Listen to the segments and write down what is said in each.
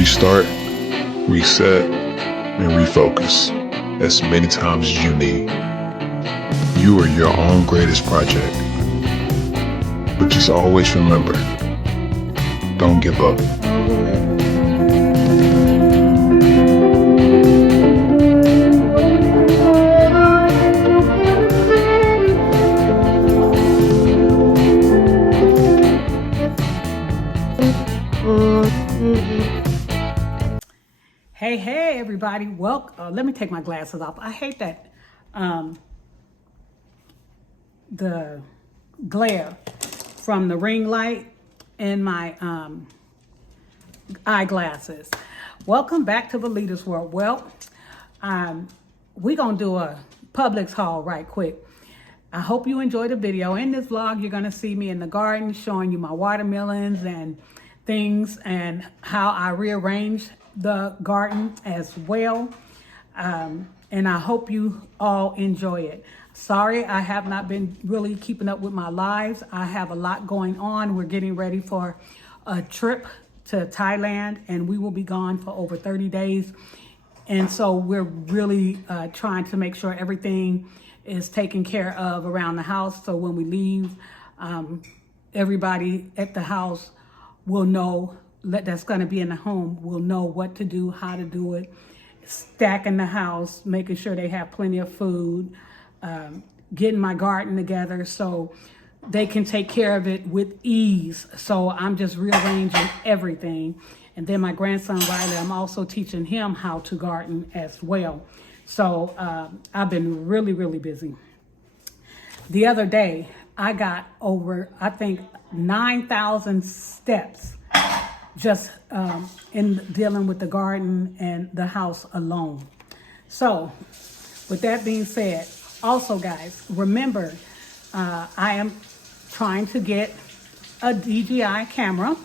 restart, reset, and refocus as many times as you need. You are your own greatest project. But just always remember, don't give up. Hey everybody, welcome. Let me take my glasses off. I hate that the glare from the ring light in my eyeglasses. Welcome back to Valletta's World. Well, we're gonna do a Publix haul right quick. I hope you enjoyed the video. In this vlog, you're gonna see me in the garden showing you my watermelons and things and how I rearranged the garden as well. And I hope you all enjoy it. Sorry, I have not been really keeping up with my lives. I have a lot going on. We're getting ready for a trip to Thailand, and we will be gone for over 30 days. And so we're really trying to make sure everything is taken care of around the house. So when we leave, everybody at the house will know that's going to be in the home will know what to do, how to do it, stacking the house, making sure they have plenty of food, getting my garden together so they can take care of it with ease. So I'm just rearranging everything. And then my grandson Riley, I'm also teaching him how to garden as well. So I've been really busy. The other day I got over, I think, 9,000 steps just in dealing with the garden and the house alone. So with that being said, also guys, remember, I am trying to get a DJI camera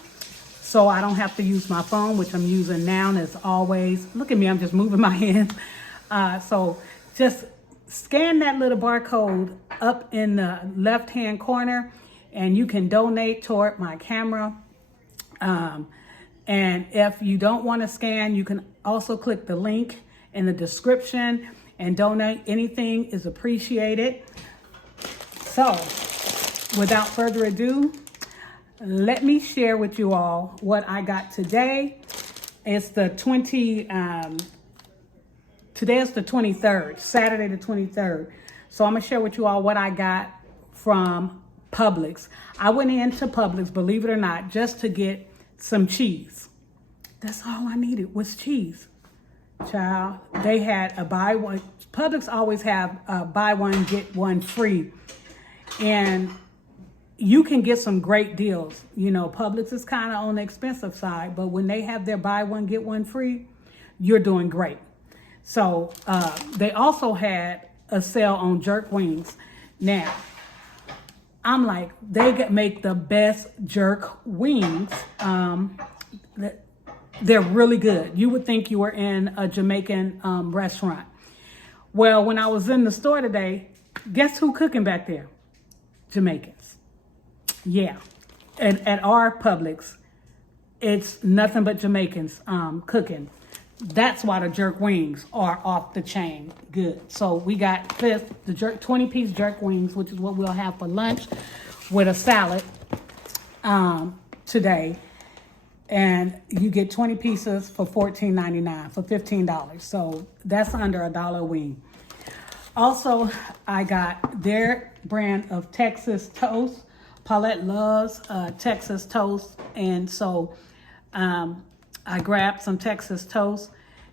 so I don't have to use my phone, which I'm using now as always. Look at me, I'm just moving my hand. So just scan that little barcode up in the left-hand corner and you can donate toward my camera. And if you don't want to scan, you can also click the link in the description and donate. Anything is appreciated. So without further ado, let me share with you all what I got today. It's the today is the 23rd, Saturday the 23rd. So I'm gonna share with you all what I got from Publix. I went into Publix, believe it or not, just to get some cheese. That's all I needed was cheese. Child, they had a buy one. Publix always have a buy one, get one free. And you can get some great deals. You know, Publix is kind of on the expensive side, but when they have their buy one, get one free, you're doing great. So they also had a sale on jerk wings. Now, I'm like, they make the best jerk wings. They're really good. You would think you were in a Jamaican restaurant. Well, when I was in the store today, guess who cooking back there? Jamaicans. Yeah. At our Publix, it's nothing but Jamaicans cooking. That's why the jerk wings are off the chain good. So we got the 20-piece jerk wings, which is what we'll have for lunch with a salad today. And you get 20 pieces for $14.99, for $15. So that's under $1 a wing. Also, I got their brand of Texas toast. Paulette loves Texas toast. And so I grabbed some Texas toast.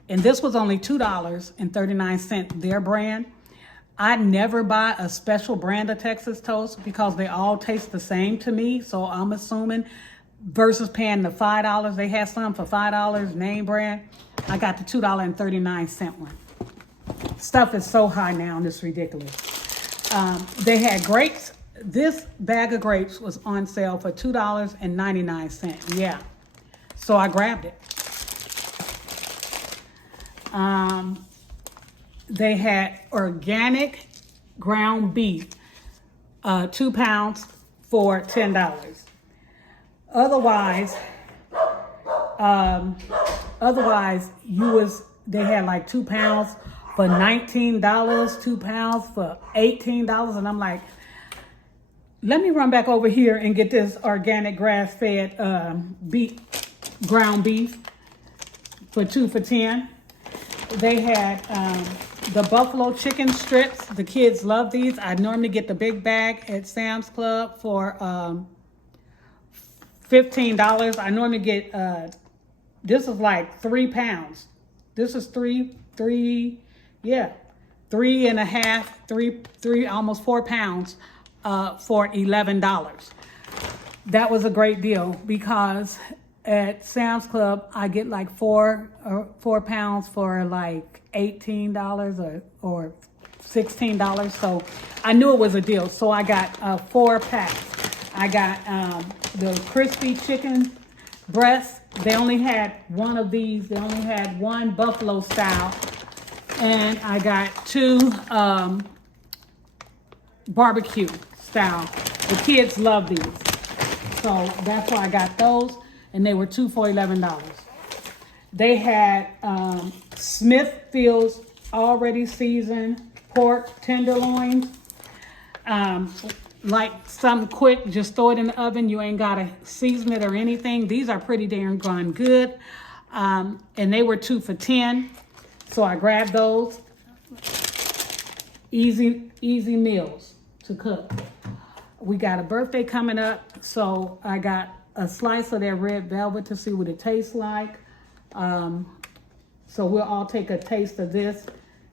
And this was only $2.39, their brand. I never buy a special brand of Texas toast because they all taste the same to me. So I'm assuming versus paying the $5, they had some for $5, name brand. I got the $2.39 one. Stuff is so high now, and it's ridiculous. They had grapes. This bag of grapes was on sale for $2.99. Yeah, so I grabbed it. They had organic ground beef, 2 pounds for $10. Otherwise, Otherwise, they had like 2 pounds for $19, 2 pounds for $18. And I'm like, let me run back over here and get this organic grass-fed ground beef for 2 for $10. They had the buffalo chicken strips. The kids love these. I normally get the big bag at Sam's Club for $15. I normally get, this is like 3 pounds. This is three and a half, almost 4 pounds for $11. That was a great deal because at Sam's Club, I get like 4 pounds for like $18 or $16. So I knew it was a deal. So I got 4 packs. I got the crispy chicken breast. They only had one of these. They only had one buffalo style. And I got 2 barbecue style. The kids love these. So that's why I got those. And they were 2 for $11. They had Smithfield's already seasoned pork tenderloins. Like something quick, just throw it in the oven. You ain't gotta season it or anything. These are pretty darn good. And they were 2 for $10. So I grabbed those. Easy meals to cook. We got a birthday coming up, so I got a slice of their red velvet to see what it tastes like. So we'll all take a taste of this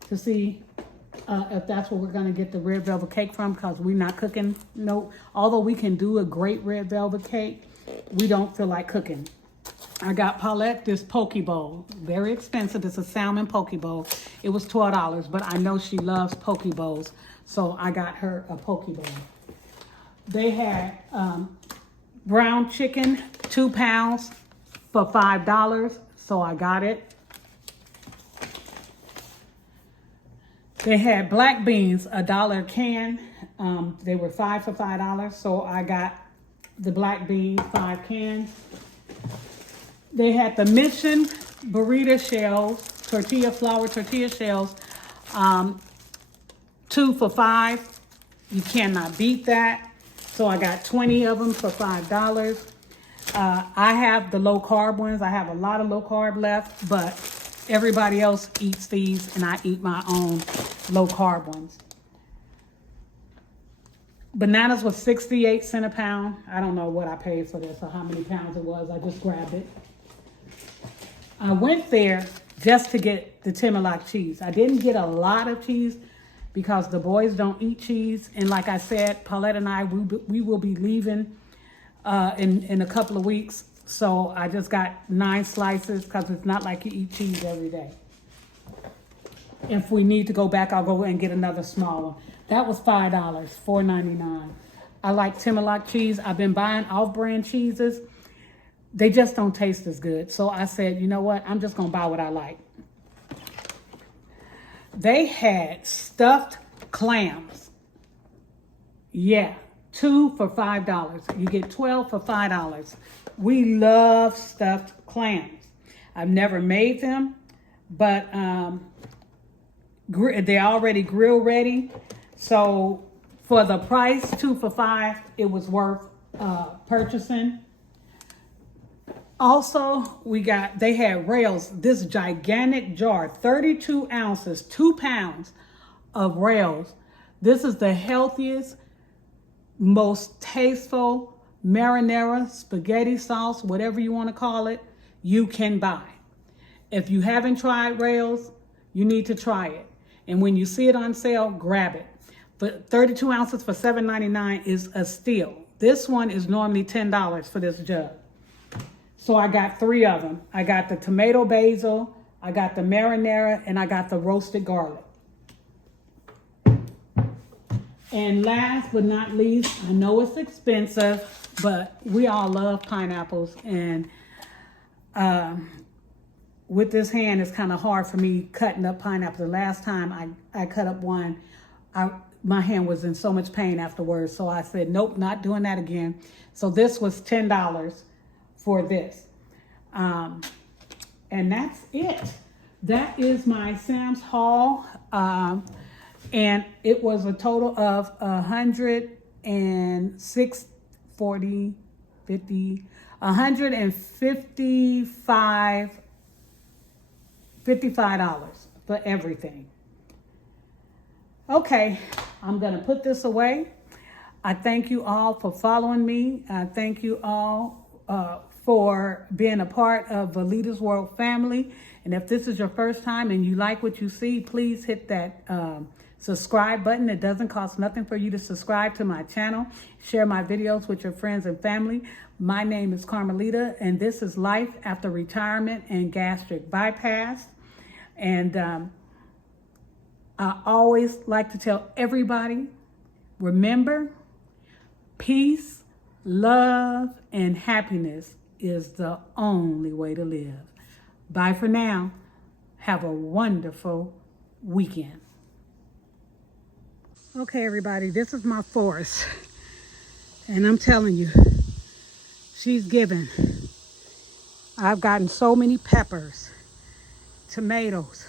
to see if that's where we're gonna get the red velvet cake from, because we're not cooking. No, although we can do a great red velvet cake, we don't feel like cooking. I got Paulette this poke bowl, very expensive. It's a salmon poke bowl. It was $12, but I know she loves poke bowls, so I got her a poke bowl. They had brown chicken, 2 pounds for $5, so I got it. They had black beans, $1 a can. They were 5 for $5, so I got the black beans, 5 cans. They had the Mission burrito shells, flour tortilla shells, 2 for $5. You cannot beat that. So I got 20 of them for $5. I have the low carb ones. I have a lot of low carb left, but everybody else eats these and I eat my own low carb ones. Bananas was 68 cents a pound. I don't know what I paid for this or how many pounds it was. I just grabbed it. I went there just to get the Timberlock cheese. I didn't get a lot of cheese because the boys don't eat cheese. And like I said, Paulette and I, we will be leaving in a couple of weeks. So I just got 9 slices because it's not like you eat cheese every day. If we need to go back, I'll go and get another small one. That was $5, $4.99. I like Timberlock cheese. I've been buying off-brand cheeses. They just don't taste as good. So I said, you know what? I'm just going to buy what I like. They had stuffed clams. Yeah, 2 for $5. You get 12 for $5. We love stuffed clams. I've never made them, but they're already grill ready. So for the price, 2 for $5, it was worth purchasing. Also, they had rails, this gigantic jar, 32 ounces, 2 pounds of rails. This is the healthiest, most tasteful marinara, spaghetti sauce, whatever you want to call it, you can buy. If you haven't tried rails, you need to try it. And when you see it on sale, grab it. But 32 ounces for $7.99 is a steal. This one is normally $10 for this jug. So I got 3 of them. I got the tomato basil, I got the marinara, and I got the roasted garlic. And last but not least, I know it's expensive, but we all love pineapples. And with this hand, it's kind of hard for me cutting up pineapples. The last time I cut up one, my hand was in so much pain afterwards. So I said, nope, not doing that again. So this was $10 for this. And that's it. That is my Sam's haul. And it was a total of 106, 40, 50, 155, $55 for everything. Okay, I'm gonna put this away. I thank you all for following me. I thank you all for being a part of Valletta's World family. And if this is your first time and you like what you see, please hit that subscribe button. It doesn't cost nothing for you to subscribe to my channel. Share my videos with your friends and family. My name is Carmelita, and this is Life After Retirement and Gastric Bypass. And I always like to tell everybody, remember, peace, love, and happiness is the only way to live. Bye for now. Have a wonderful weekend. Okay, everybody, this is my forest. And I'm telling you, she's giving. I've gotten so many peppers, tomatoes.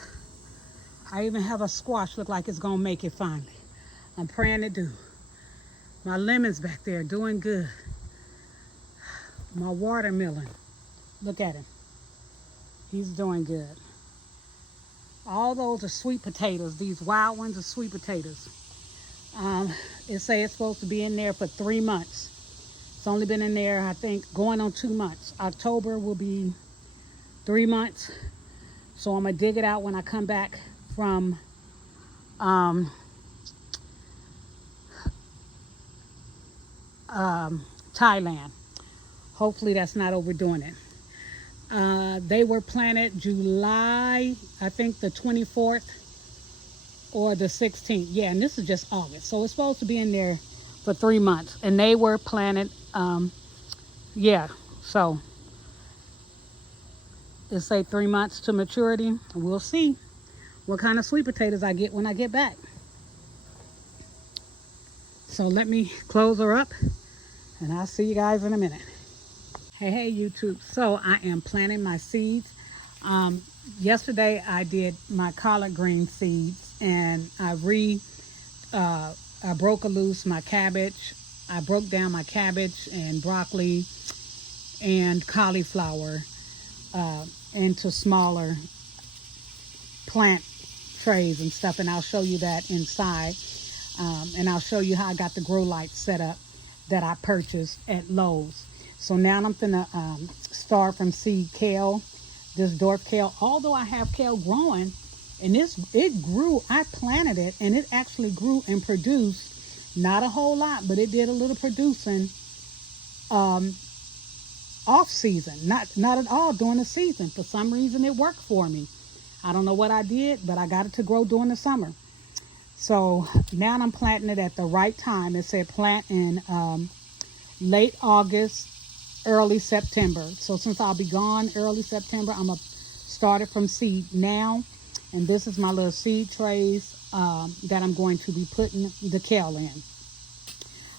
I even have a squash look like it's gonna make it finally. I'm praying to do. My lemon's back there doing good. My watermelon, look at him. He's doing good. All those are sweet potatoes. These wild ones are sweet potatoes. It say it's supposed to be in there for 3 months. It's only been in there, I think, going on 2 months. October will be 3 months. So I'm gonna dig it out when I come back from Thailand. Hopefully that's not overdoing it. They were planted July, I think the 24th or the 16th. Yeah, and this is just August. So it's supposed to be in there for 3 months. And they were planted, yeah, so it say 3 months to maturity. We'll see what kind of sweet potatoes I get when I get back. So let me close her up, and I'll see you guys in a minute. Hey YouTube, so I am planting my seeds. Yesterday I did my collard green seeds, and I broke loose my cabbage. I broke down my cabbage and broccoli and cauliflower into smaller plant trays and stuff, and I'll show you that inside. And I'll show you how I got the grow light set up that I purchased at Lowe's. So now I'm gonna start from seed kale, this dwarf kale. Although I have kale growing, and it grew, I planted it, and it actually grew and produced, not a whole lot, but it did a little producing off season, not at all during the season. For some reason it worked for me. I don't know what I did, but I got it to grow during the summer. So now I'm planting it at the right time. It said plant in late August, early September. So since I'll be gone early September, I'm gonna start it from seed now. And this is my little seed trays that I'm going to be putting the kale in.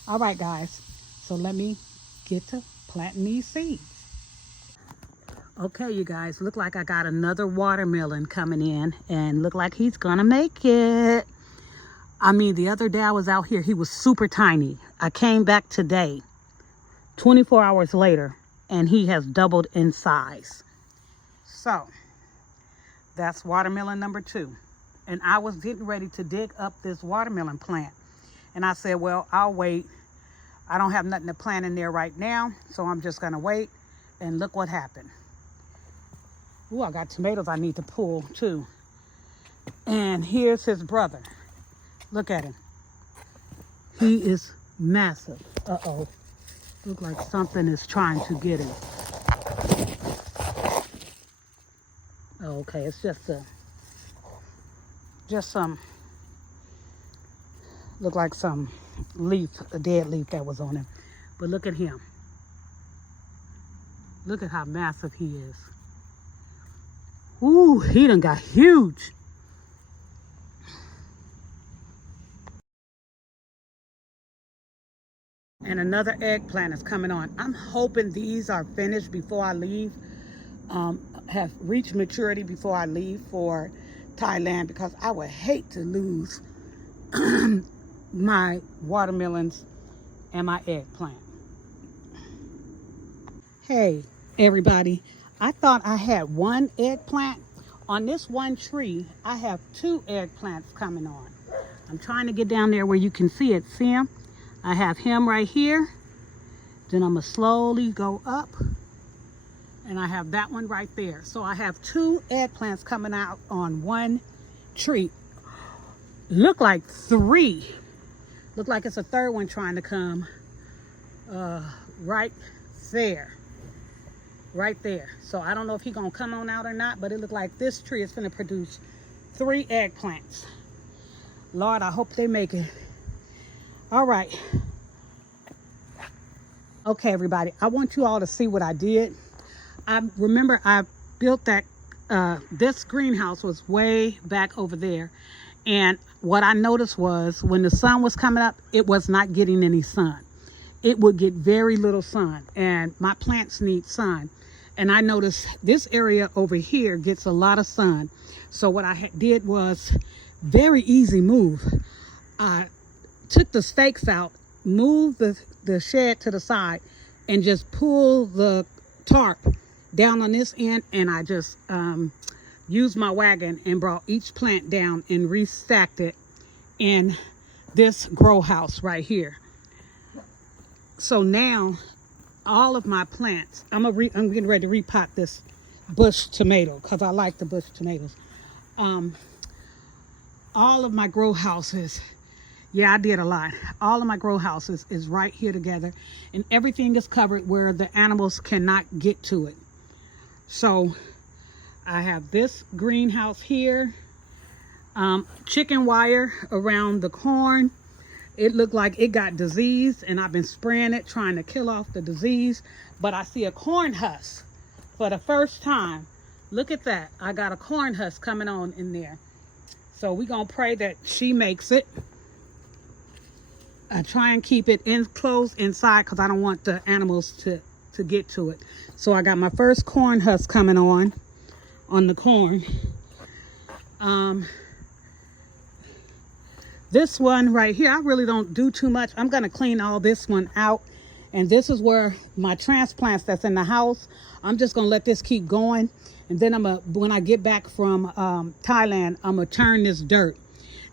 All right, guys. So let me get to planting these seeds. Okay, you guys, look like I got another watermelon coming in, and look like he's gonna make it. I mean, the other day I was out here, he was super tiny. I came back today, 24 hours later, and he has doubled in size. So, that's watermelon number 2. And I was getting ready to dig up this watermelon plant. And I said, well, I'll wait. I don't have nothing to plant in there right now, so I'm just gonna wait. And look what happened. Ooh, I got tomatoes I need to pull too. And here's his brother. Look at him. He is massive. Uh-oh. Look like something is trying to get him. Oh, okay, it's just some, look like some leaf, a dead leaf that was on him. But look at him. Look at how massive he is. Ooh, he done got huge. And another eggplant is coming on. I'm hoping these are finished before I leave. have reached maturity before I leave for Thailand, because I would hate to lose my watermelons and my eggplant. Hey, everybody. I thought I had one eggplant. On this one tree, I have 2 eggplants coming on. I'm trying to get down there where you can see it. See him? I have him right here. Then I'm going to slowly go up. And I have that one right there. So I have 2 eggplants coming out on one tree. Look like 3. Look like it's a 3rd one trying to come right there. Right there. So I don't know if he's going to come on out or not, but it looked like this tree is going to produce 3 eggplants. Lord, I hope they make it. All right. Okay, everybody. I want you all to see what I did. I remember I built that, this greenhouse was way back over there. And what I noticed was when the sun was coming up, it was not getting any sun. It would get very little sun, and my plants need sun. And I noticed this area over here gets a lot of sun. So what I did was very easy move. I took the stakes out, moved the shed to the side, and just pulled the tarp down on this end. And I just used my wagon and brought each plant down and restacked it in this grow house right here. So now all of my plants, I'm getting ready to repot this bush tomato because I like the bush tomatoes. All of my grow houses, yeah, I did a lot. All of my grow houses is right here together, and everything is covered where the animals cannot get to it. So I have this greenhouse here, chicken wire around the corn. It looked like it got diseased, and I've been spraying it, trying to kill off the disease. But I see a corn husk for the first time. Look at that. I got a corn husk coming on in there. So we're going to pray that she makes it. I try and keep it enclosed inside because I don't want the animals to get to it. So I got my first corn husk coming on the corn. This one right here, I really don't do too much. I'm going to clean all this one out. And this is where my transplants that's in the house, I'm just going to let this keep going. And then when I get back from Thailand, I'm going to turn this dirt.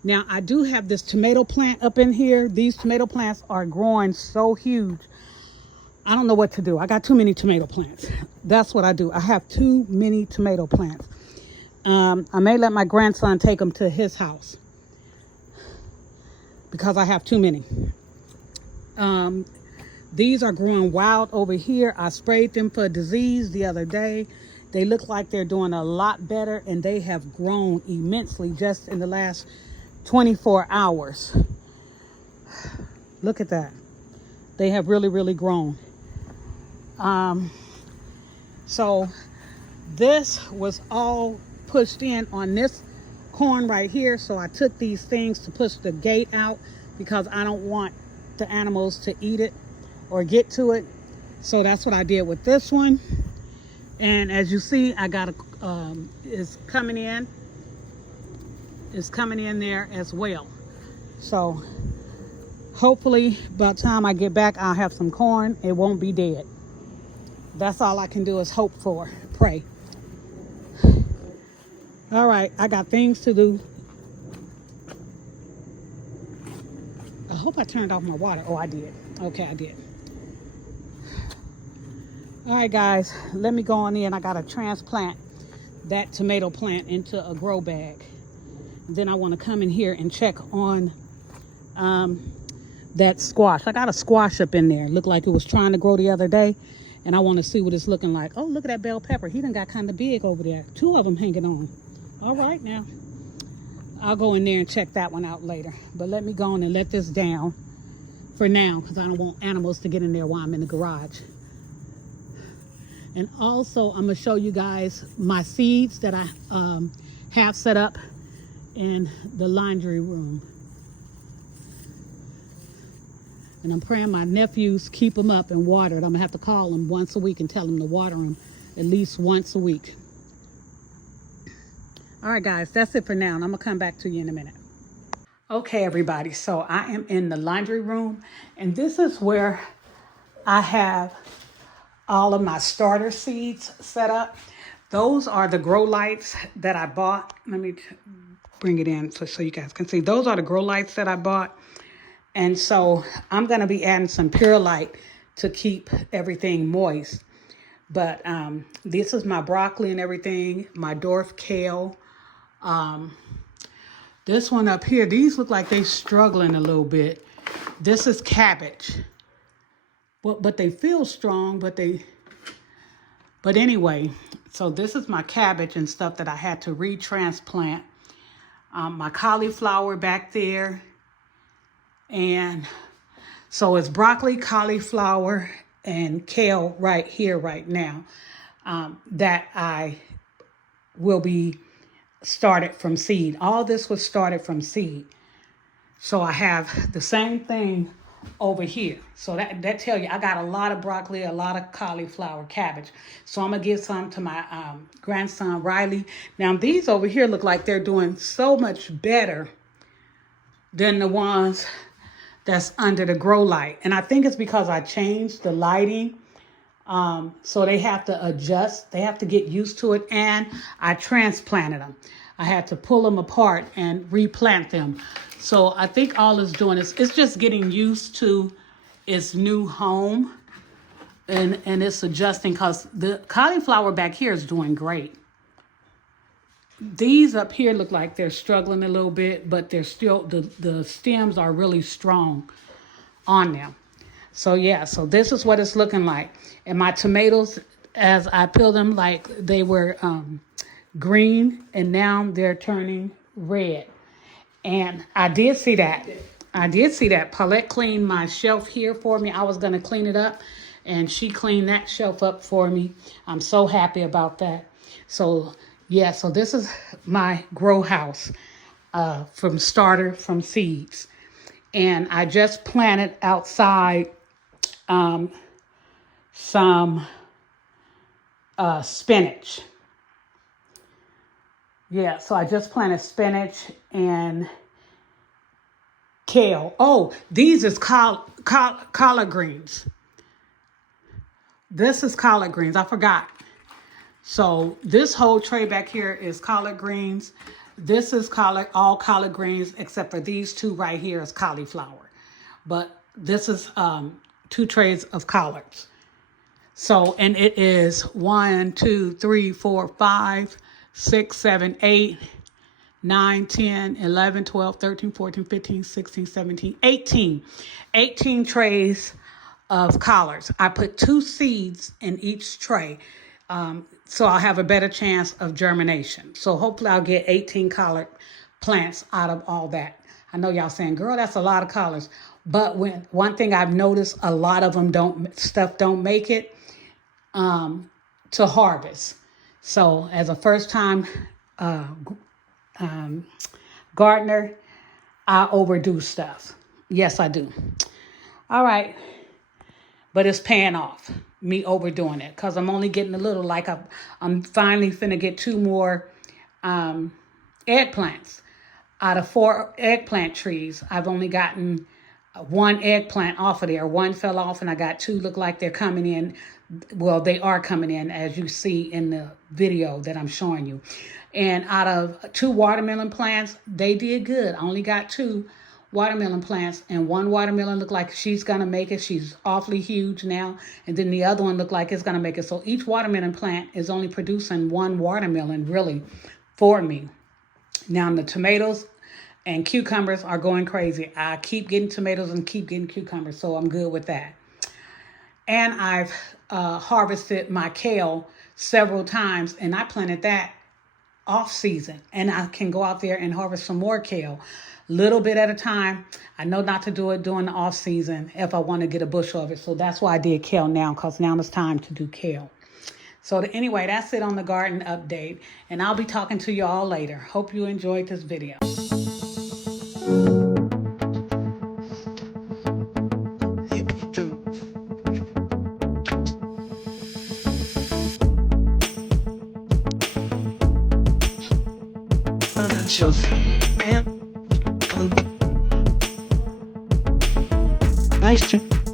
Now, I do have this tomato plant up in here. These tomato plants are growing so huge. I don't know what to do. I got too many tomato plants. That's what I do. I have too many tomato plants. I may let my grandson take them to his house, because I have too many. These are growing wild over here. I sprayed them for disease the other day. They look like they're doing a lot better, and they have grown immensely just in the last 24 hours. Look at that. They have really, really grown. So this was all pushed in on this corn right here. So I took these things to push the gate out because I don't want the animals to eat it or get to it. So that's what I did with this one. And as you see, I got it's coming in there as well. So hopefully by the time I get back, I'll have some corn. It won't be dead. That's all I can do is hope for, pray. All right, I got things to do. I hope I turned off my water. Oh, I did. Okay, I did. All right, guys, let me go on in. I got to transplant that tomato plant into a grow bag. Then I want to come in here and check on that squash. I got a squash up in there. Looked like it was trying to grow the other day, and I want to see what it's looking like. Oh, look at that bell pepper. He done got kind of big over there. 2 of them hanging on. All right, now I'll go in there and check that one out later. But let me go on and let this down for now, because I don't want animals to get in there while I'm in the garage. And also, I'm going to show you guys my seeds that I have set up in the laundry room. And I'm praying my nephews keep them up and watered. I'm going to have to call them once a week and tell them to water them at least once a week. All right, guys, that's it for now. And I'm going to come back to you in a minute. Okay, everybody. So I am in the laundry room, and this is where I have all of my starter seeds set up. Those are the grow lights that I bought. Let me bring it in so you guys can see. Those are the grow lights that I bought. And so I'm going to be adding some pure light to keep everything moist. But this is my broccoli and everything, my dwarf kale. This one up here, these look like they're struggling a little bit. This is cabbage. But they feel strong, but anyway, so this is my cabbage and stuff that I had to retransplant. My cauliflower back there. And so it's broccoli, cauliflower, and kale right here, right now, that I will be started from seed. All this was started from seed. So I have the same thing over here. So that tell you I got a lot of broccoli, a lot of cauliflower, cabbage. So I'm gonna give some to my grandson Riley. Now these over here look like they're doing so much better than the ones that's under the grow light. And I think it's because I changed the lighting. So they have to adjust. They have to get used to it. And I transplanted them. I had to pull them apart and replant them. So I think all it's doing is it's just getting used to its new home. And it's adjusting because the cauliflower back here is doing great. These up here look like they're struggling a little bit, but they're still, the stems are really strong on them. So yeah, so this is what it's looking like. And my tomatoes, as I peeled them, like they were green, and now they're turning red. And I did see that. Paulette cleaned my shelf here for me. I was going to clean it up, and she cleaned that shelf up for me. I'm so happy about that. So yeah, so this is my grow house from seeds. And I just planted outside some spinach. Yeah, so I just planted spinach and kale. Oh, these is collard greens. This is collard greens. I forgot. So this whole tray back here is collard greens. This is all collard greens, except for these two right here is cauliflower. But this is 2 trays of collards. So, and it is 1, 2, 3, 4, 5, 6, 7, 8, 9, 10, 11, 12, 13, 14, 15, 16, 17, 18. 18 trays of collards. I put 2 seeds in each tray. So I'll have a better chance of germination. So hopefully I'll get 18 collard plants out of all that. I know y'all saying, girl, that's a lot of collards. But one thing I've noticed, a lot of them don't make it to harvest. So as a first time gardener, I overdo stuff. Yes, I do. All right. But it's paying off, me overdoing it, because I'm only getting a little, like I'm finally finna get 2 more eggplants. Out of 4 eggplant trees, I've only gotten 1 eggplant off of there. 1 fell off, and I got 2 look like they're coming in. Well, they are coming in, as you see in the video that I'm showing you. And out of 2 watermelon plants, they did good. I only got 2 watermelon plants, and 1 watermelon looked like she's gonna make it. She's awfully huge now. And then the other one looked like it's gonna make it. So each watermelon plant is only producing 1 watermelon really for me. Now the tomatoes and cucumbers are going crazy. I keep getting tomatoes and keep getting cucumbers, so I'm good with that. And I've harvested my kale several times, and I planted that off season, and I can go out there and harvest some more kale, little bit at a time. I know not to do it during the off season if I want to get a bushel of it. So that's why I did kale now, because now it's time to do kale. So anyway, that's it on the garden update, and I'll be talking to you all later. Hope you enjoyed this video. Nice to